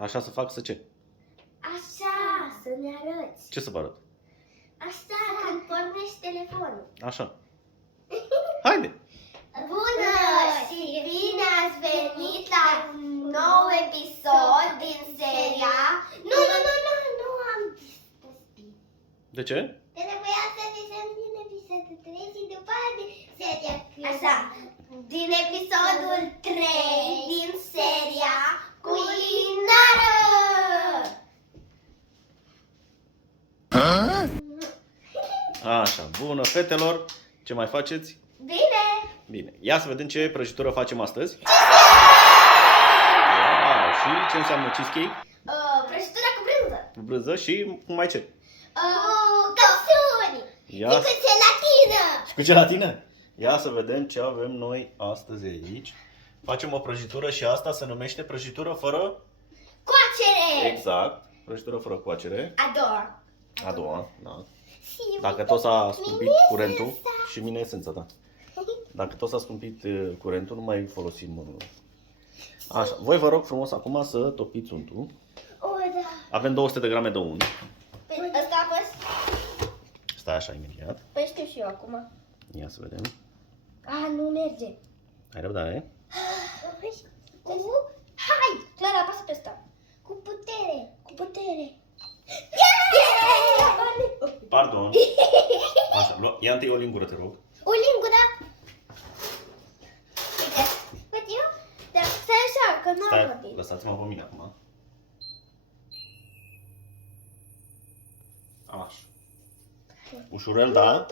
Așa să fac să ce? Așa, să ne arăți. Ce să vă arăt? Așa, când pornești telefonul. Așa. Haide! Bună și bine ați venit la un nou episod din seria... Nu am spus bine. De ce? Trebuia să zicem din episodul 3 și după aia din seria. Așa, din episodul 3 din seria culinară. Așa, bună fetelor! Ce mai faceți? Bine! Bine. Ia să vedem ce prăjitură facem astăzi. Wow, și ce înseamnă cheesecake? Prăjitura cu brânză. Cu brânză și mai ce? Căpsuni. Ia. Și cu gelatină. Și cu gelatină? Ia să vedem ce avem noi astăzi aici. Facem o prăjitură și asta se numește prăjitură fără... Coacere. Exact. Prăjitură fără coacere. A doua. Da. Dacă tot s-a scumpit curentul și mine esența, da. Dacă tot s-a scumpit curentul, nu mai folosim. Așa, voi vă rog frumos acum să topiți untul. Da. Avem 200 de grame de unt. Ăsta a fost? Stai așa imediat. Păi știu și eu acum. Ia să vedem. Nu merge. Hai răbdare. Hai! Clara, apasă pe ăsta. Cu putere. Cu putere. Pardon. Așa, ia întâi o lingură, te rog. O lingură. Uite. Văd eu? Dar stai așa, că nu am Stai, vorbit. lăsați-mă pe mine acum. Așa. Ușurel, da?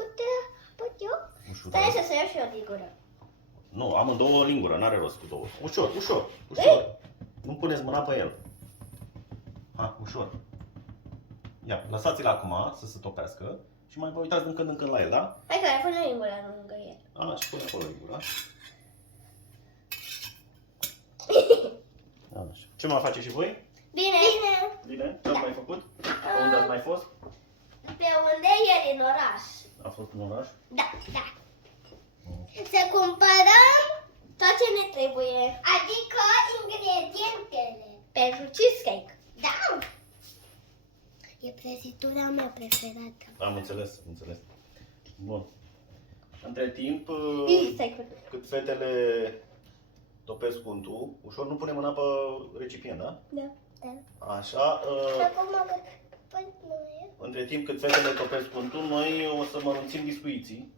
Pot eu? Ușurel. Stai așa să iau și eu o lingură. Nu, amândouă o lingură, n-are rost cu două. Ușor, ușor, ușor. Nu puneți mâna pe el. Ha, ușor. Ia, lăsați-l acum să se topească și mai vă uitați din când în când la el, da? Hai că pune lingura lângă el. Așa, pune acolo lingura. Așa. Ce mai faceți și voi? Bine! Bine? Ce ați mai făcut? Pe unde ați mai fost? Pe unde ieri în oraș? A fost în oraș? Da. Să cumpărăm tot ce ne trebuie. Adică ingredientele. Pentru cheesecake. Da. E prăjitura mea preferată. Am înțeles, înțeles. Bun. Între timp, cât fetele topesc untul, ușor nu punem mâna pe recipient, da? Da. Așa. Acum păi noi. Între timp cât fetele topesc untul, noi o să mărunțim biscuiții.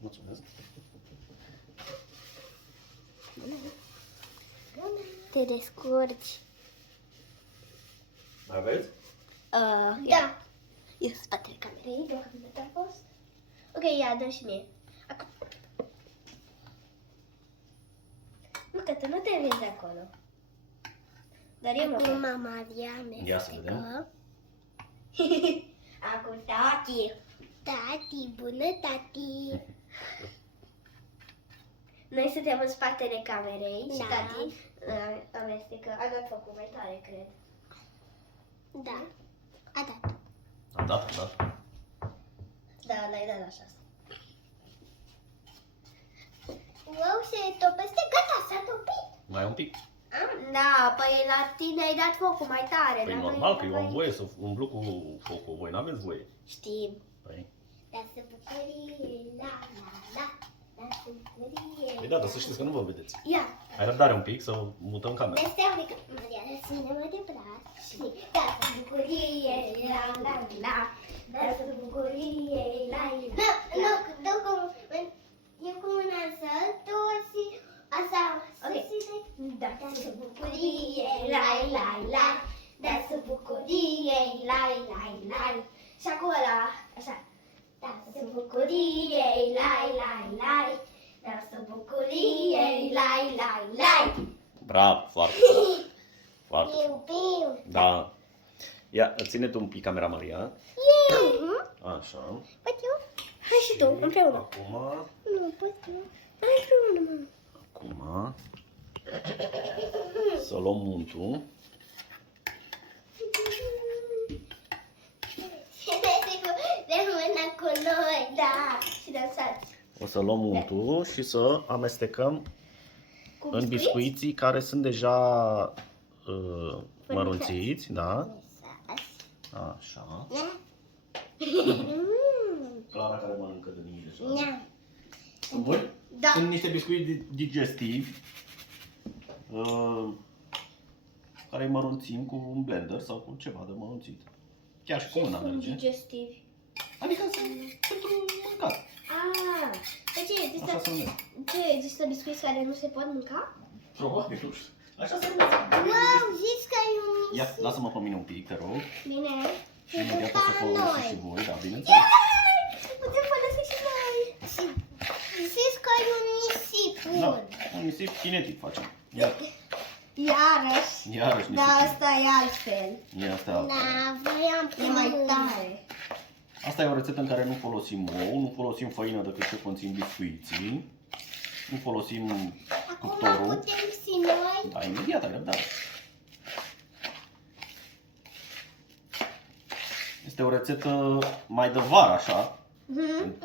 Mulțumesc. Te descurci. Mai aveți? Da. E în spatele camerei, de unde a fost. Ok, ia, dă și mie. Acum. Nu, că tu nu te vezi acolo. Dar eu acum Maria Ia să vedem. Acum tati. Tati, bună tati. Noi suntem în spatele camerei și tati amestecă. A dat focul mai tare, cred. Da. A dat. A dat. Da, l-ai dat așa. Wow, se topește, gata, s-a topit. Mai un pic. Da, păi la tine ai dat focul mai tare. Păi la noi normal că eu am mai- voie să umblu cu focul, voi n-aveți voie. Știm. Păi, Lasă bucurie, la. Lasă bucurie. păi da, dar să știți că nu vă vedeți. Ia. Hai răbdare un pic să mutăm camera. Este o mică. Maria, ține-mă de braț și lasă bucurie, la. Lasă bucurie, la. Nu, cum... Eu cu mâna în săl, și așa. Ok. Da, lasă bucurie, la. Lasă bucurie, la. Și acum ăla, așa. Lasă bucurie, la. Lasă bucurie, la. Bravo, foarte. Foarte. Piu. Da. Ia, ține tu un pic camera, Maria. Așa. Pot eu? Hai și tu, împreună. Acum, Nu, pot eu. Hai să luăm untul. De mână cu noi, da, și dansați. O să luăm untul și să amestecăm în biscuiții care sunt deja mărunțiți, da? Așa. Clara care mănâncă de nimic deja. Sunt buni? Da. Sunt niște biscuiți digestivi care îi mărunțim cu un blender sau cu ceva de mărunțit. Chiar și cu mâna merge. digestivi. Adică sunt pentru mâncat. Ah, de Așa se numesc. ce există biscuiți care nu se pot mânca? Probabil, nu știu. Așa se numesc. Wow, zici că e un... Ia, lasă-mă pe mine un pic, te rog. Bine. Și imediat o să folosiți și voi, da, bineînțeles. Putem folosi și noi. Zici că e un nisip Da, bun. un nisip cinetic facem. Ia, Iarăși. iarăși Da, nisip. asta e altfel. Ia asta. Da, voiam e mai tare. Asta e o rețetă în care nu folosim ou, nu folosim făină decât ce conțin biscuiții, nu folosim Acum cuptorul. putem și noi. Da, imediat, ai răbdare. Este o rețetă mai de vară, așa.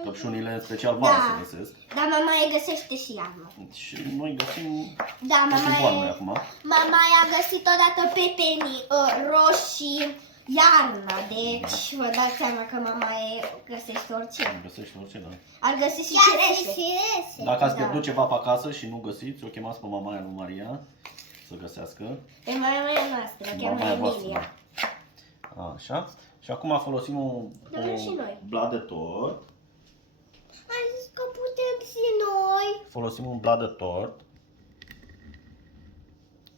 Căpșunile în special vara Da. se găsesc. Dar mama e găsește și iarna. Și noi găsim Da, găsim mama toamnă e... acum. Mama i-a găsit odată pepenii roșii iarna, deci vă dați seama că mama e găsește orice. Găsești orice, da. Ar găsi și cireșe. Dacă ați Da. pierdut ceva pe acasă și nu găsiți, o chemați pe mamaia lui Maria să găsească. E mamaia noastră, o cheamă Mamaia voastră, Emilia. da. Așa. Și acum folosim Da, vrem și noi. blad de tort. Am zis că putem și noi. Folosim un blad de tort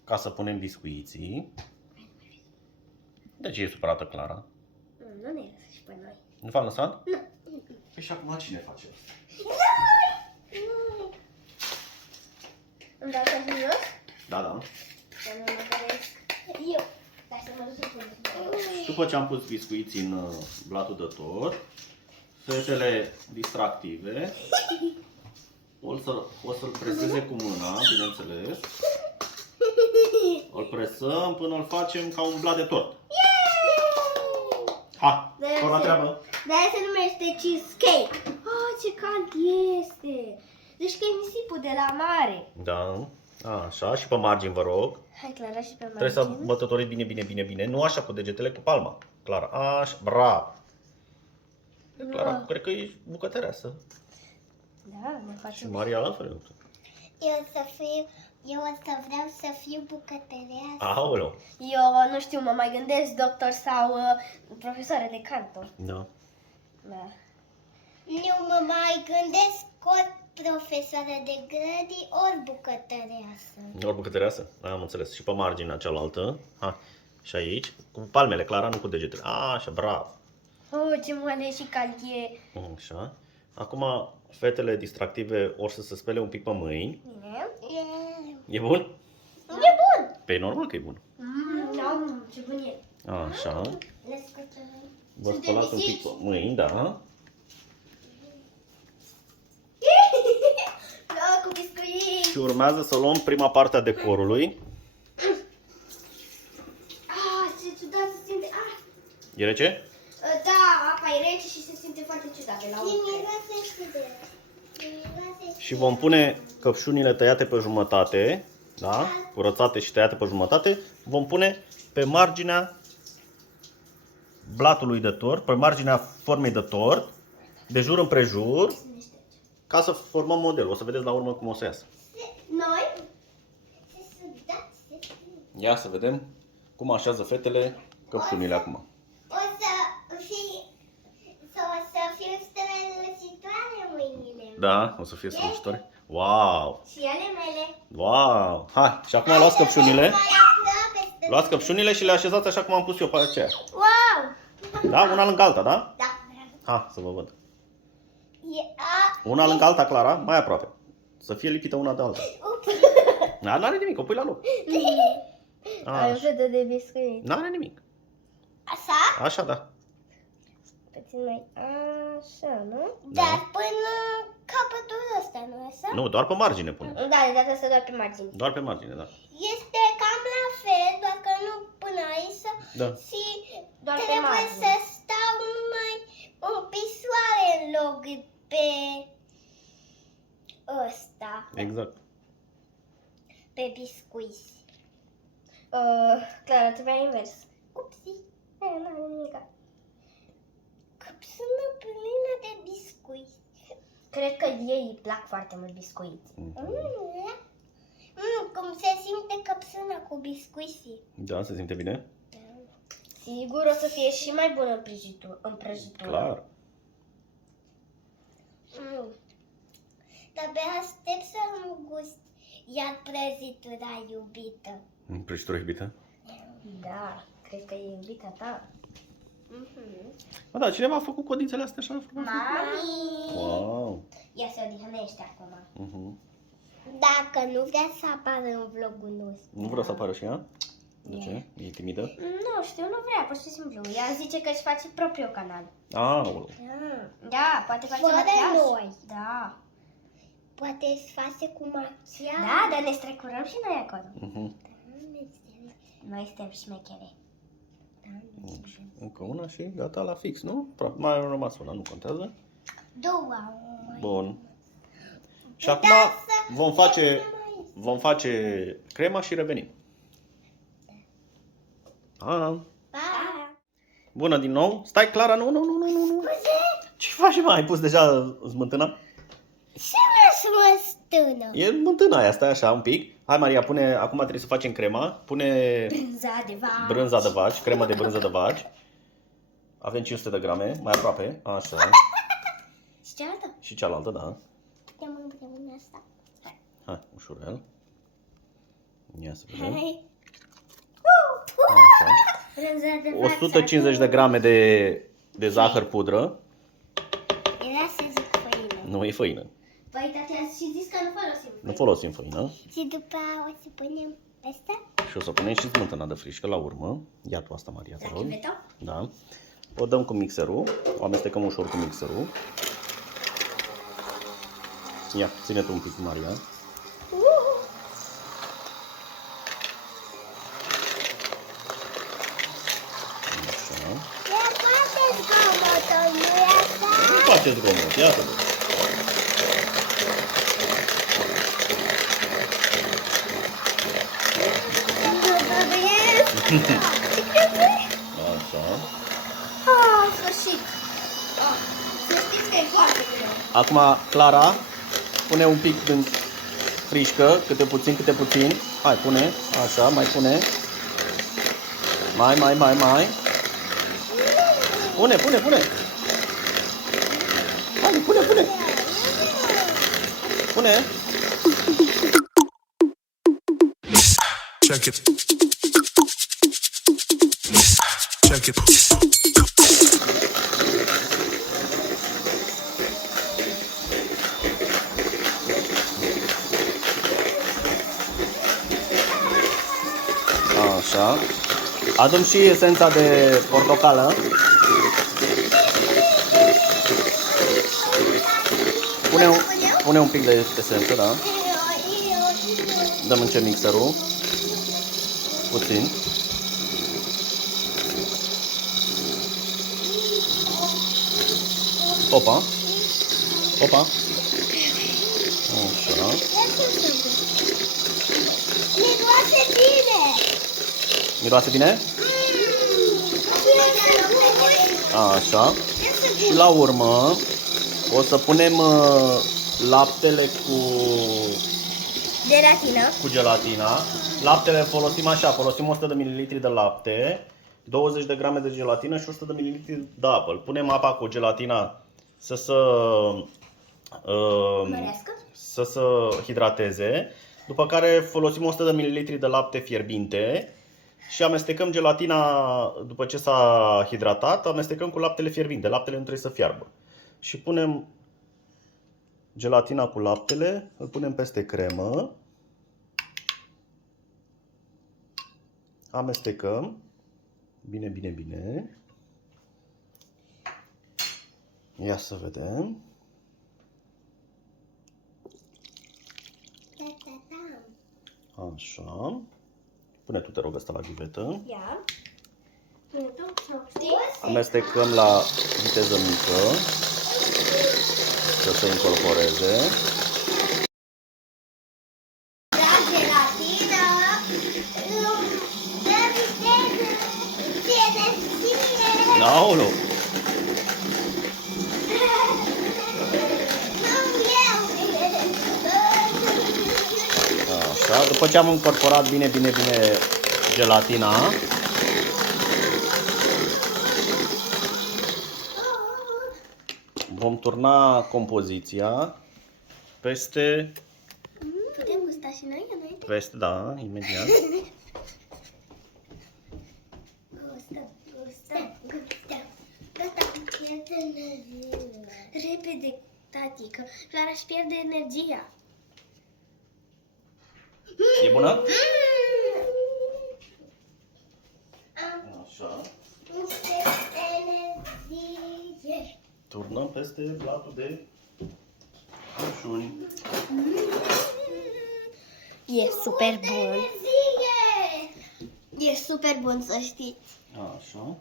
ca să punem biscuiții. De ce e supărată Clara? Nu ne lăsă și pe noi. Nu v-am lăsat? Nu. Păi și acum cine face asta? Noi! Îmi dau să jos? Da, da. Să nu mă doresc. Eu. Dar să mă duc să pun. Și după ce am pus biscuiții în bladul de tort, fetele distractive o să-l preseze cu mâna, bineînțeles. Îl presăm până îl facem ca un blad de tort. Ha, tot la treabă. De-aia se numește cheesecake. Oh, ce cald este! Deci că e nisipul de la mare. Da, așa, și pe margini vă rog. Hai, Clara, și pe margine. Trebuie să bătătoriți bine, bine, bine, bine. Nu așa cu degetele, cu palma. Clara, așa, bravo. Clara, cred că ești bucătăreasă. Da, ne Și facem. Maria la fel. Eu o să vreau să fiu bucătăreasă. Aoleu. Eu nu știu, mă mai gândesc doctor sau profesoară de canto. Da. Da. Eu mă mai gândesc ori profesoară de grădini, ori bucătăreasă. Ori bucătăreasă? Am înțeles. Și pe marginea cealaltă. Ha. Și aici. Cu palmele, Clara, nu cu degetele. Așa, bravo. Oh, ce moale și cald e. Așa. Acum, fetele distractive or să se spele un pic pe mâini. Bine. E bun? E bun. Pe normal că e bun. Ce bun e. Așa. Le scoatem. Vă spălați un pic pe mâini, da. Da, cu biscuit. Și urmează să luăm prima parte a decorului. Ce ciudat se simte. E rece? Da, apa e rece și se simte foarte ciudat de la Și vom pune căpșunile tăiate pe jumătate, da? Curățate și tăiate pe jumătate. Vom pune pe marginea blatului de tort, pe marginea formei de tort, de jur împrejur, ca să formăm modelul. O să vedeți la urmă cum o să iasă. Noi? Ia să vedem cum așează fetele căpșunile acum. O să fiu strălucitoare mâinile. Da, o să fie strălucitoare. Wow! Și ale mele. Wow! Hai, și acum luați căpșunile. Luați căpșunile și le așezați așa cum am pus eu pe aceea. Wow! Da? Una lângă alta, da? Da. Ha, să vă văd. Una lângă alta, Clara, mai aproape. Să fie lipită una de alta. Da, n-are nimic, o pui la loc. Ai o Așa. fete de biscuit. N-are nimic. Așa? Așa, da. Puțin mai așa, nu? Da. Dar până capătul ăsta, nu așa? Nu, doar pe margine pune. Da, de data asta doar pe margine. Doar pe margine, da. Este cam la Da. Și Doar pe trebuie margine. să stau numai în pisoare în loc pe ăsta, Exact. pe biscuiți. Clara, trebuia invers. Upsi, Nu, nimic. căpsână plină de biscuiți. Cred că ei îi plac foarte mult biscuiți. Cum se simte căpsână cu biscuiții. Da, se simte bine? Sigur o să fie și mai bună în prăjitură. Clar. Dar abia aștept să-mi gust iar prăjitura iubită. Prăjitură iubită? Da, cred că e iubita ta. Ba da, cineva a făcut codițele astea așa frumos? Mami! Wow. Ea se odihnește acum. Dacă nu vrea să apară în vlogul nostru. Nu vreau să apară și ea? De ce? E timidă? Nu știu, nu vrea, pur și simplu. Ea zice că își face propriul canal. Aoleu. Da, poate face Fără machiaj. noi. Da. Poate îți face cu machiaj. Da, dar ne strecurăm și noi acolo. Mhm. Noi suntem șmechere. Încă una și gata la fix, nu? Mai a rămas una, nu contează. Două. Bun. Și acum vom face crema și revenim. Pa! Pa! Bună din nou. Stai, Clara, nu. Ce faci, mă? Ai pus deja smântâna? Ce mă stână? E smântâna aia, stai așa un pic. Hai, Maria, pune, acum trebuie să facem crema. Pune Brânza de vaci. brânza de vaci, cremă de brânză de vaci. Avem 500 de grame, mai aproape, așa. Și cealaltă? Și cealaltă, da. Putem împreună asta. Hai, ușurel. Ia să vedem. Hai. Așa. Brânza de vaci. 150 de grame de zahăr pudră. Era să zic făină. Nu e făină. Păi, tati, ați și zis că nu folosim. Nu folosim făină. Și după aia o să punem asta? Și o să punem și smântâna de frișcă la urmă. Ia tu asta, Maria, te La rog. chivetă? Da. O dăm cu mixerul. O amestecăm ușor cu mixerul. Ia, ține tu un pic, Maria. Așa. E foarte zgomotul, nu e așa? Nu face zgomot, ia să vedem. Așa. În sfârșit. Să știți că e foarte greu. Acum, Clara, pune un pic din frișcă, câte puțin. Hai, pune, așa, mai pune. Mai. Pune. Hai, pune. Pune. Check it. Check it. Așa. Adăm și esența de portocală. Pune un pic de esență, da. Dăm încet mixerul. Puțin. Opa. Așa. Miroase bine! Miroase bine? Așa. Și la urmă o să punem laptele cu gelatina. Laptele folosim 100 de ml de lapte, 20 de grame de gelatină și 100 de ml de apă. Punem apa cu gelatina să se hidrateze, după care folosim 100 de ml de lapte fierbinte și amestecăm gelatina după ce s-a hidratat, amestecăm cu laptele fierbinte. Laptele nu trebuie să fiarbă. Și punem gelatina cu laptele, îl punem peste cremă. Amestecăm. Bine. Ia să vedem. Așa. Pune tu, te rog, asta la ghivetă. Ia. Știi? Amestecăm la viteză mică să se incorporeze. Da, gelatina. Da, viteză. Ție. Aoleu! Așa, după ce am incorporat bine gelatina, vom turna compoziția peste, Putem gusta și noi înainte? da, imediat. Gustăm. Gata, repede, tati, că doar aș pierde energia. E bună? Așa. Energie. Turnăm peste platul de căpșuni. E super bun. Energie. E super bun, să știți. Așa.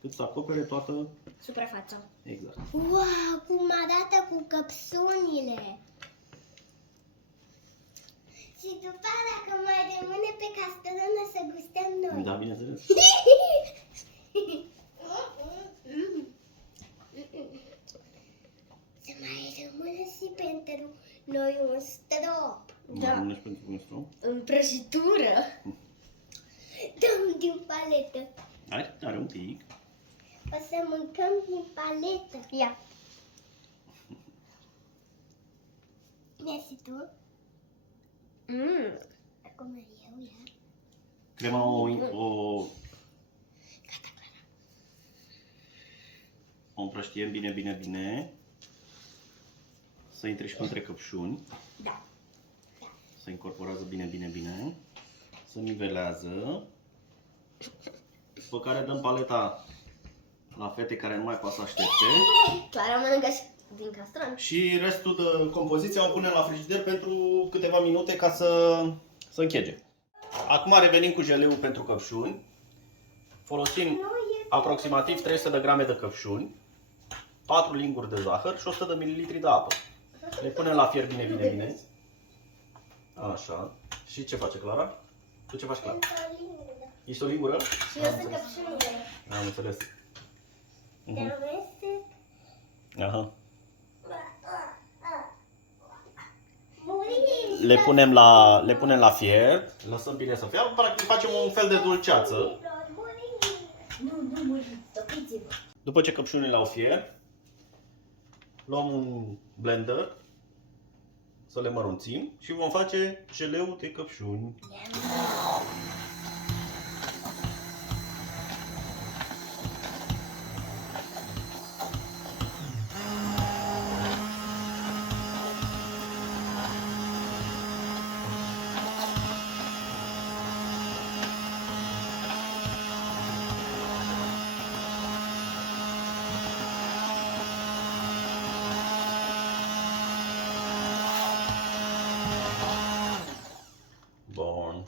Cât să acopere toată. Suprafața. Exact. Wow, cum arată cu căpsunile. Și după aia, dacă mai rămâne pe castelonă, să gustăm noi. Da, bineînțeles. Să mai rămână și pentru noi un strop. Mai rămâne și pentru nostru. În prăjitură. Dăm din paletă. Hai, are un pic. O să mâncăm din paletă. Ia. Mersi tu. Acum eu, ia. Crema o împrăștiem bine. Să intre și între căpșuni. Da. Se incorporează bine. Se nivelează. După care dăm paleta la fete care nu mai poate să aștepte. Clara mănâncă și din castron. Și restul de compoziție o punem la frigider pentru câteva minute ca să închege. Acum revenim cu jeleul pentru căpșuni. Folosim aproximativ 300 de grame de căpșuni, 4 linguri de zahăr și 100 de ml de apă. Le punem la fier bine. Așa. Și ce face Clara? Tu ce faci, Clara? Ești o lingură? Și eu sunt căpșunile. Am înțeles. Te amestec. Aha. Murim. Le punem la fier, lăsăm bine să fiarbă, practic facem un fel de dulceață. Nu murim. Topiți-vă. După ce căpșunile au fier, luăm un blender să le mărunțim și vom face jeleu de căpșuni. Bun.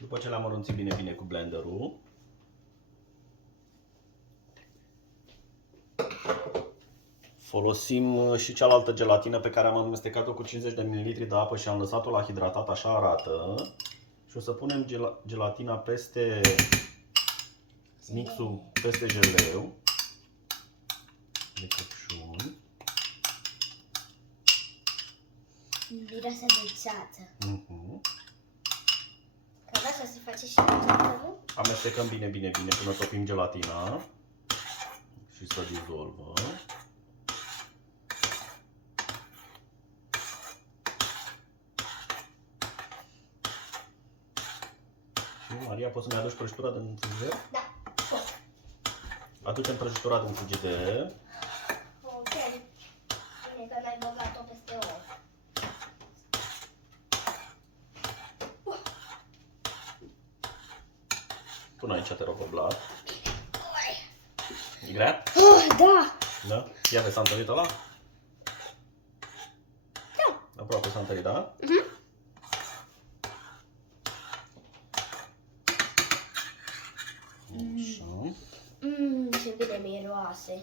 După ce le-am mărunțit bine cu blenderul, folosim și cealaltă gelatină pe care am amestecat-o cu 50 de ml de apă și am lăsat-o la hidratat, așa arată. Și o să punem gelatina peste mixul, peste jeleu de căpșuni. Miroase dulceață. Că așa se face și dulceață, nu? Amestecăm bine până topim gelatina și să dizolvă. Și Maria, poți să-mi aduci prăjitura din frigider? Da. Pot. Aducem prăjitura din frigider. Ok. Bine că n-ai băgat-o peste ouă. Pune aici, te rog, pe blat. E grea? Da. Da? Ia vezi, s-a întărit ăla? Da. Aproape s-a întărit, da? vase.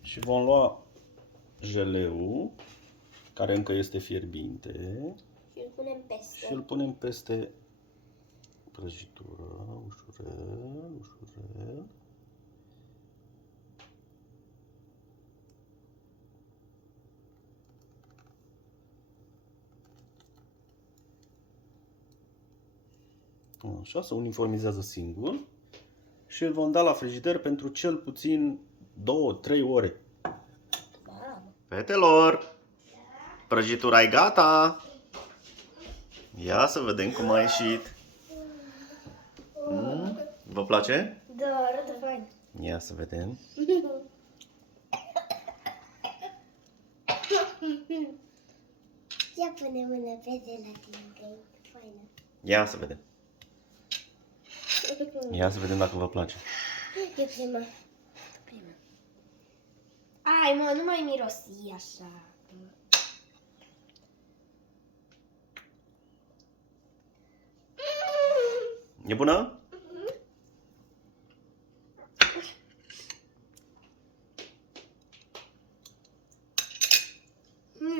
Și vom lua jeleul, care încă este fierbinte, Și îl punem peste. și îl punem peste prăjitură, ușurel, ușurel. Așa, se uniformizează singur și îl vom da la frigider pentru cel puțin 2-3 ore. Bravo. Fetelor, prăjitura e gata. Ia să vedem cum a ieșit. Vă place? Da, arată fain. Ia să vedem. Ia pune mâna pe gelatină, că e faină. Ia să vedem. Ia să vedem dacă vă place. E prima. Prima. Ai, mă, nu mai mirosi așa. E bună?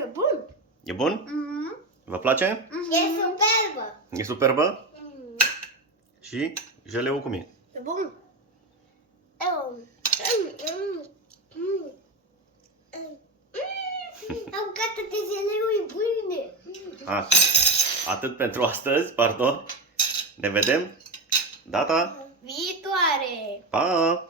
E bun. E bun? Vă place? E superbă! E superbă? Și jeleul cum e? E bun. Am gata de zeleu bune! Atât pentru astăzi, pardon. Ne vedem data Viitoare. Pa!